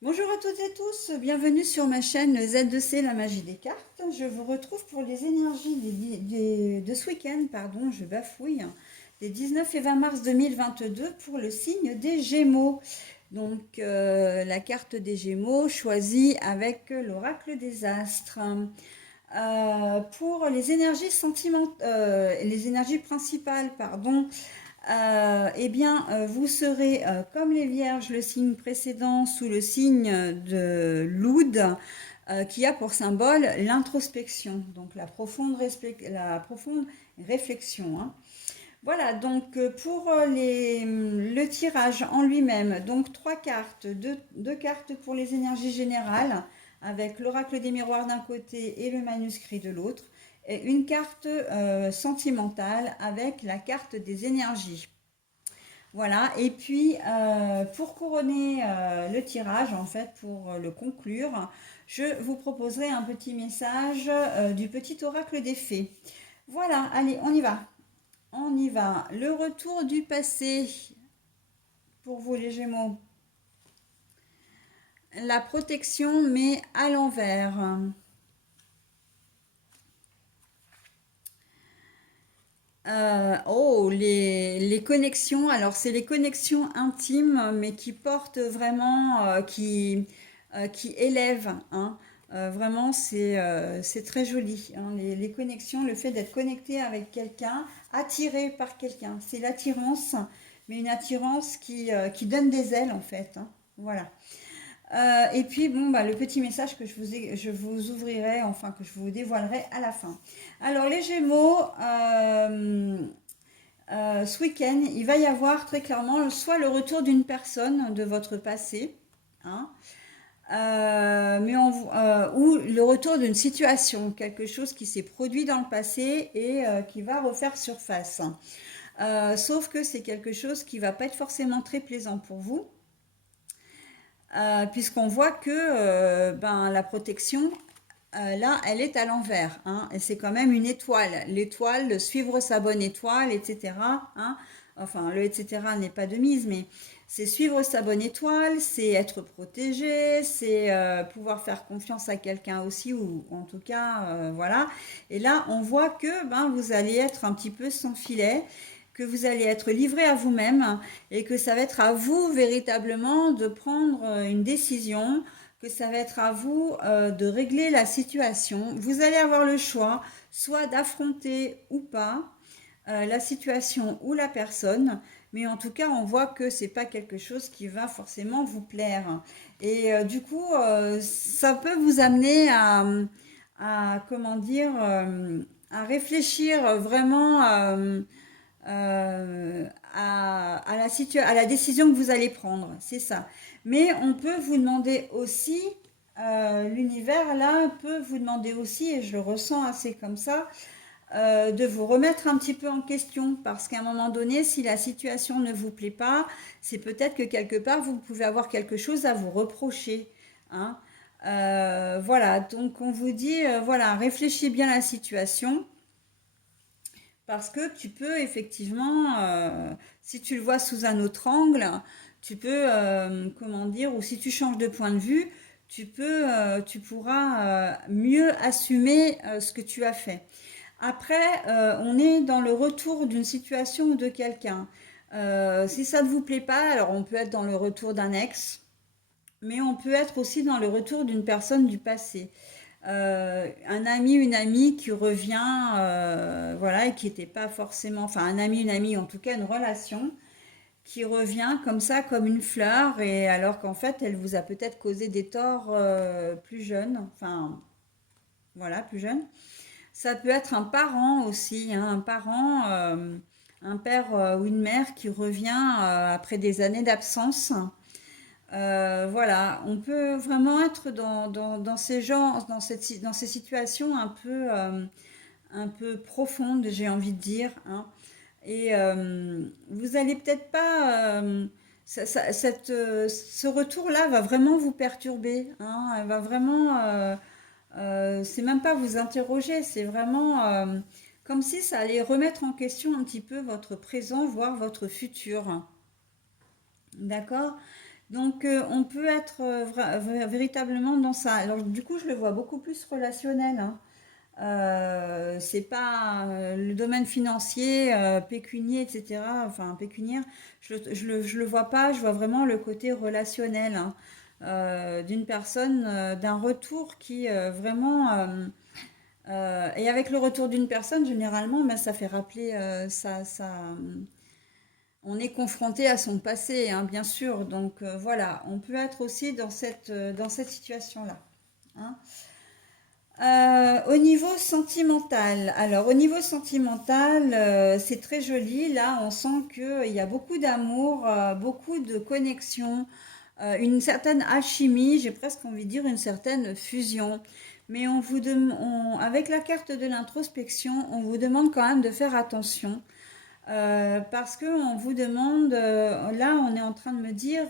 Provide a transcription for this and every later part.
Bonjour à toutes et tous, bienvenue sur ma chaîne Z2C, la magie des cartes. Je vous retrouve pour les énergies de ce week-end, pardon, je bafouille, des 19 et 20 mars 2022 pour le signe des Gémeaux. Donc la carte des Gémeaux choisie avec l'oracle des astres. Pour les énergies les énergies principales, pardon, vous serez, comme les Vierges, le signe précédent, sous le signe de l'Oud, qui a pour symbole l'introspection, donc la profonde réflexion, hein. Voilà, donc pour le tirage en lui-même, donc trois cartes, deux cartes pour les énergies générales, avec l'oracle des miroirs d'un côté et le manuscrit de l'autre, et une carte sentimentale avec la carte des énergies. Voilà, et puis pour couronner le tirage, en fait, pour le conclure, je vous proposerai un petit message du petit oracle des fées. Voilà, allez, on y va. On y va. Le retour du passé pour vous les Gémeaux. La protection mais à l'envers. Les connexions. Alors c'est les connexions intimes mais qui portent vraiment, qui élèvent, hein. Vraiment c'est très joli, hein. Les connexions, le fait d'être connecté avec quelqu'un, attiré par quelqu'un. C'est l'attirance, mais une attirance qui donne des ailes en fait, hein. Voilà. Et puis, bon, bah, le petit message que je vous ouvrirai, enfin que je vous dévoilerai à la fin. Alors, les Gémeaux, ce week-end, il va y avoir très clairement soit le retour d'une personne de votre passé, hein, ou le retour d'une situation, quelque chose qui s'est produit dans le passé et qui va refaire surface. Sauf que c'est quelque chose qui va pas être forcément très plaisant pour vous. Puisqu'on voit que la protection, là, elle est à l'envers, hein, et c'est quand même une étoile. L'étoile, suivre sa bonne étoile, etc., hein. Enfin, le etc. n'est pas de mise, mais c'est suivre sa bonne étoile, c'est être protégé, c'est pouvoir faire confiance à quelqu'un aussi, ou en tout cas, voilà. Et là, on voit que vous allez être un petit peu sans filet, que vous allez être livré à vous-même et que ça va être à vous véritablement de prendre une décision, que ça va être à vous de régler la situation. Vous allez avoir le choix, soit d'affronter ou pas la situation ou la personne, mais en tout cas, on voit que c'est pas quelque chose qui va forcément vous plaire. Et du coup, ça peut vous amener comment dire, à réfléchir vraiment à la décision que vous allez prendre. C'est ça. Mais on peut vous demander aussi, l'univers là peut vous demander aussi, et je le ressens assez comme ça, de vous remettre un petit peu en question, parce qu'à un moment donné, si la situation ne vous plaît pas, c'est peut-être que quelque part, vous pouvez avoir quelque chose à vous reprocher, hein. Voilà, donc on vous dit, voilà, réfléchis bien à la situation, parce que tu peux effectivement, si tu le vois sous un autre angle, tu peux, comment dire, ou si tu changes de point de vue, tu pourras mieux assumer ce que tu as fait. Après, on est dans le retour d'une situation ou de quelqu'un. Si ça ne vous plaît pas, alors on peut être dans le retour d'un ex, mais on peut être aussi dans le retour d'une personne du passé. Un ami, une amie qui revient, voilà, et qui n'était pas forcément, enfin un ami, une amie, en tout cas une relation qui revient comme ça, comme une fleur, et alors qu'en fait, elle vous a peut-être causé des torts plus jeunes, enfin voilà, plus jeune. Ça peut être un parent aussi, hein, un parent, un père ou une mère qui revient après des années d'absence. Voilà, on peut vraiment être dans ces genres, dans ces situations un peu profondes, j'ai envie de dire, hein. Et vous allez peut-être pas, ce retour-là va vraiment vous perturber, hein. Elle va vraiment, c'est même pas vous interroger, c'est vraiment comme si ça allait remettre en question un petit peu votre présent, voire votre futur. D'accord? Donc, on peut être véritablement dans ça. Alors, du coup, je le vois beaucoup plus relationnel, hein. C'est pas le domaine financier, pécunier, etc. Enfin, pécuniaire, je le vois pas. Je vois vraiment le côté relationnel, hein, d'une personne, d'un retour qui vraiment. Et avec le retour d'une personne, généralement, ben, ça fait rappeler on est confronté à son passé, hein, bien sûr. Donc voilà, on peut être aussi dans cette situation-là, hein. Au niveau sentimental, alors au niveau sentimental, c'est très joli. Là, on sent qu'il y a beaucoup d'amour, beaucoup de connexion, une certaine alchimie, j'ai presque envie de dire une certaine fusion. Mais avec la carte de l'introspection, on vous demande quand même de faire attention. Parce qu'on vous demande, là on est en train de me dire,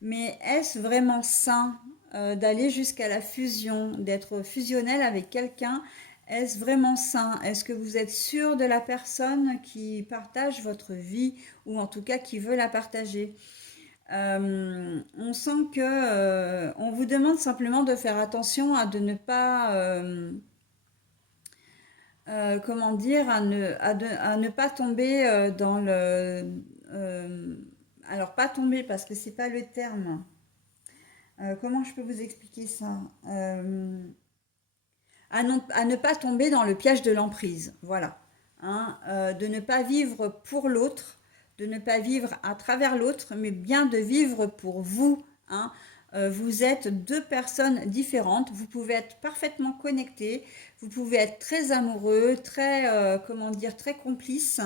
mais est-ce vraiment sain d'aller jusqu'à la fusion, d'être fusionnel avec quelqu'un? Est-ce vraiment sain? Est-ce que vous êtes sûr de la personne qui partage votre vie ou en tout cas qui veut la partager? On sent que on vous demande simplement de faire attention à de ne pas comment dire, à ne pas tomber dans euh, alors pas tomber parce que c'est pas le terme. Comment je peux vous expliquer ça? À ne pas tomber dans le piège de l'emprise, voilà. Hein, de ne pas vivre pour l'autre, de ne pas vivre à travers l'autre, mais bien de vivre pour vous. Hein. Vous êtes deux personnes différentes, vous pouvez être parfaitement connectés, vous pouvez être très amoureux, très, comment dire, très complices,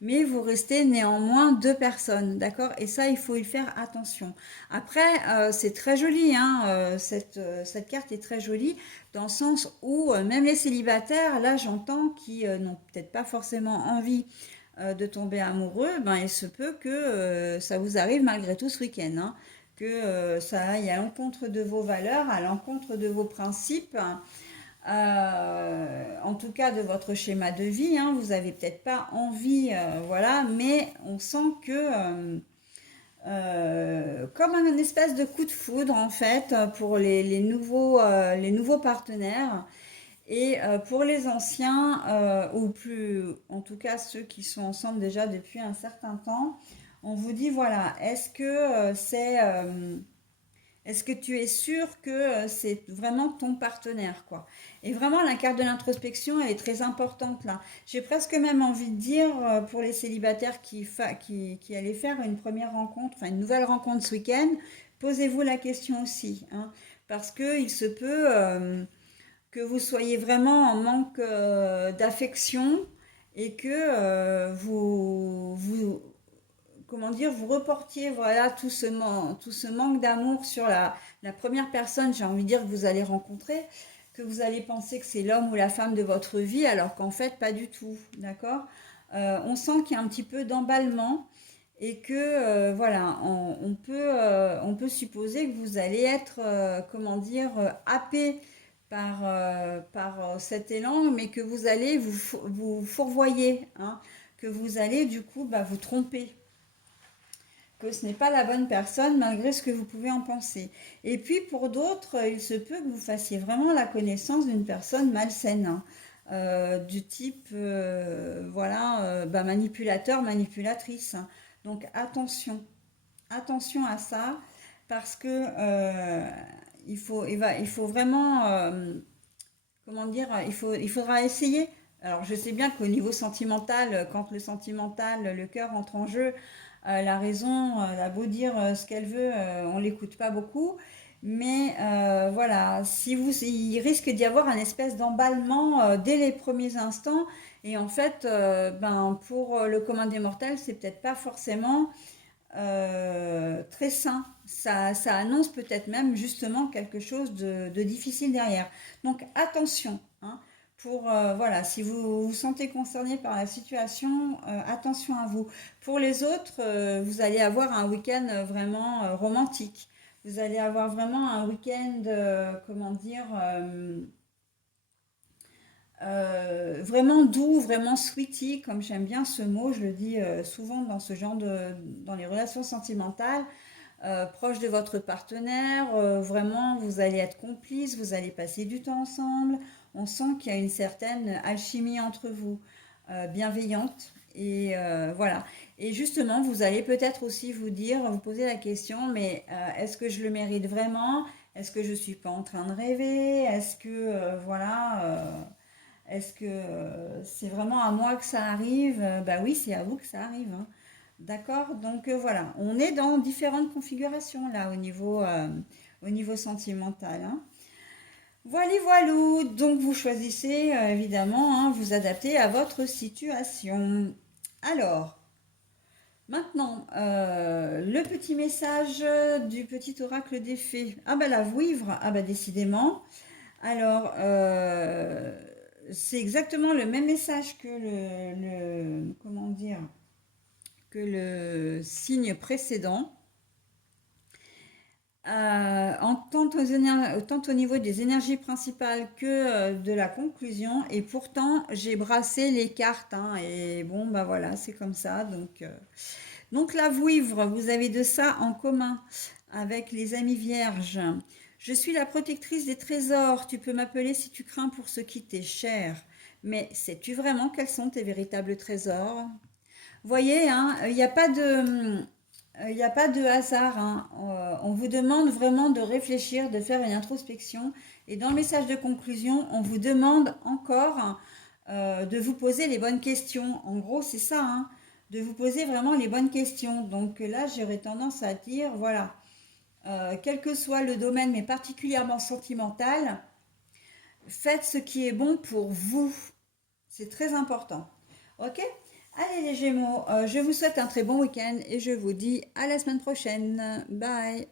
mais vous restez néanmoins deux personnes, d'accord? Et ça, il faut y faire attention. Après, c'est très joli, hein, cette carte est très jolie dans le sens où même les célibataires, là j'entends, qui n'ont peut-être pas forcément envie de tomber amoureux, ben il se peut que ça vous arrive malgré tout ce week-end, hein, que ça aille à l'encontre de vos valeurs, à l'encontre de vos principes, en tout cas de votre schéma de vie, hein, vous avez peut-être pas envie, voilà, mais on sent que comme un espèce de coup de foudre en fait pour les nouveaux partenaires. Et pour les anciens, ou plus, en tout cas ceux qui sont ensemble déjà depuis un certain temps, on vous dit voilà, est-ce que tu es sûr que c'est vraiment ton partenaire, quoi? Et vraiment, la carte de l'introspection, elle est très importante là. J'ai presque même envie de dire pour les célibataires qui allaient faire une première rencontre, enfin une nouvelle rencontre ce week-end, posez-vous la question aussi, hein, parce que il se peut que vous soyez vraiment en manque d'affection et que comment dire, vous reportiez voilà tout ce manque d'amour sur la première personne, j'ai envie de dire que vous allez rencontrer, que vous allez penser que c'est l'homme ou la femme de votre vie, alors qu'en fait pas du tout, d'accord? On sent qu'il y a un petit peu d'emballement et que voilà, on peut supposer que vous allez être, comment dire, happé par cet élan, mais que vous allez vous fourvoyer, hein, que vous allez du coup bah, vous tromper, que ce n'est pas la bonne personne malgré ce que vous pouvez en penser. Et puis pour d'autres, il se peut que vous fassiez vraiment la connaissance d'une personne malsaine, hein, du type voilà, bah, manipulateur, manipulatrice, hein. Donc attention, attention à ça parce que il faut vraiment comment dire, il faudra essayer. Alors, je sais bien qu'au niveau sentimental, quand le sentimental, le cœur entre en jeu, la raison, a beau dire ce qu'elle veut, on l'écoute pas beaucoup. Mais voilà, il risque d'y avoir un espèce d'emballement dès les premiers instants. Et en fait, ben, pour le commun des mortels, c'est peut-être pas forcément très sain. Ça annonce peut-être même justement quelque chose de difficile derrière. Donc attention, hein, pour voilà, si vous vous sentez concerné par la situation, attention à vous. Pour les autres, vous allez avoir un week-end vraiment romantique. Vous allez avoir vraiment un week-end, comment dire, vraiment doux, vraiment sweetie, comme j'aime bien ce mot, je le dis souvent dans ce genre dans les relations sentimentales. proche de votre partenaire. Vraiment, vous allez être complices, vous allez passer du temps ensemble. On sent qu'il y a une certaine alchimie entre vous, bienveillante. Et voilà. Et justement, vous allez peut-être aussi vous dire, vous poser la question, mais est-ce que je le mérite vraiment? Est-ce que je suis pas en train de rêver? Est-ce que, voilà, est-ce que c'est vraiment à moi que ça arrive? Bah oui, c'est à vous que ça arrive, hein. D'accord? Donc voilà, on est dans différentes configurations là au niveau sentimental, hein. Voilà, voilou. Donc vous choisissez évidemment, hein, vous adaptez à votre situation. Alors, maintenant, le petit message du petit oracle des fées. Ah bah la vouivre, ah bah décidément. Alors, c'est exactement le même message que comment dire, que le signe précédent. Tant au niveau des énergies principales que de la conclusion. Et pourtant, j'ai brassé les cartes, hein, et bon, bah voilà, c'est comme ça. Donc la vouivre, vous avez de ça en commun avec les amis vierges. Je suis la protectrice des trésors. Tu peux m'appeler si tu crains pour ce qui t'est cher. Mais sais-tu vraiment quels sont tes véritables trésors? Voyez, hein, il n'y a pas de hasard, hein. On vous demande vraiment de réfléchir, de faire une introspection. Et dans le message de conclusion, on vous demande encore de vous poser les bonnes questions. En gros, c'est ça, hein, de vous poser vraiment les bonnes questions. Donc là, j'aurais tendance à dire, voilà, quel que soit le domaine, mais particulièrement sentimental, faites ce qui est bon pour vous. C'est très important. Ok? Allez les Gémeaux, je vous souhaite un très bon week-end et je vous dis à la semaine prochaine. Bye!